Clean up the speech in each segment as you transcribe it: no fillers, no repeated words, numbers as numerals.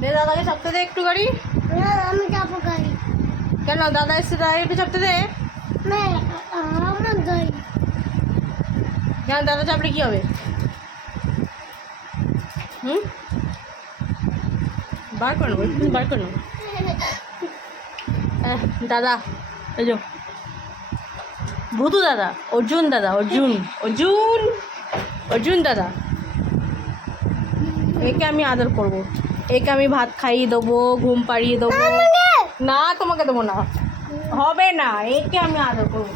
দে দাদাকে চাপতে দে একটু গাড়ি। আমি যাবো গাড়ি। কেন দাদা এসে দাঁড়িয়ে একটু চাপতে দে। না আমার গাড়ি। কেন দাদা চাপলে কি হবে? হুম, বার করে নেবো, একটু বার করে নেবো। দাদা এই যো ভুতু দাদা, অর্জুন দাদা, অর্জুন অর্জুন অর্জুন দাদা। একে আমি আদর করব, একে আমি ভাত খাইয়ে দেবো, ঘুম পাড়িয়ে দেবো। না তোমাকে দেবো না, হবে না। একে আমি আদর করবো,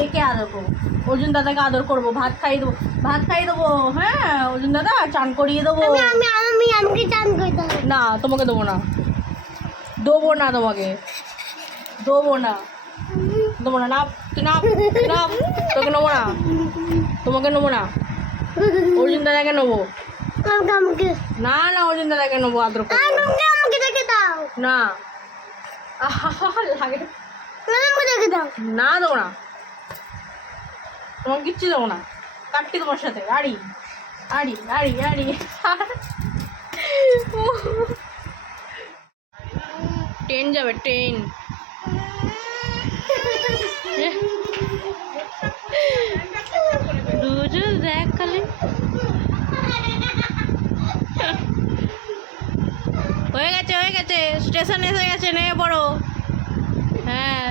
একে আদর করবো। অর্জুন দাদাকে আদর করবো, ভাত খাইয়ে দেবো, ভাত খাইয়ে দেবো। হ্যাঁ অর্জুন দাদা চান করিয়ে দেবো। আমাকে চান করে দাও। না তোমাকে দেবো না, দেবো না তোমাকে, দেবো না, দেবো না। না তুই না, না তোকে নেবো না, তোমাকে নেবো না, অর্জুন দাদাকে নেবো। আমাকে না না অর্জুন দাদাকে নেবো আদর করবো। আমাকে দেখে দাও। না লাগে আমাকে দেখে দাও। না, দেবো না, তোমাকে কিচ্ছু দেবো না। কাটটি তোমার সাথে গাড়ি, গাড়ি গাড়ি গাড়ি। ট্রেন যাবে, ট্রেন। রোজও দেখ খালি। হয়ে গেছে, হয়ে গেছে, স্টেশন এসে গেছে, নেমে পড়ো। হ্যাঁ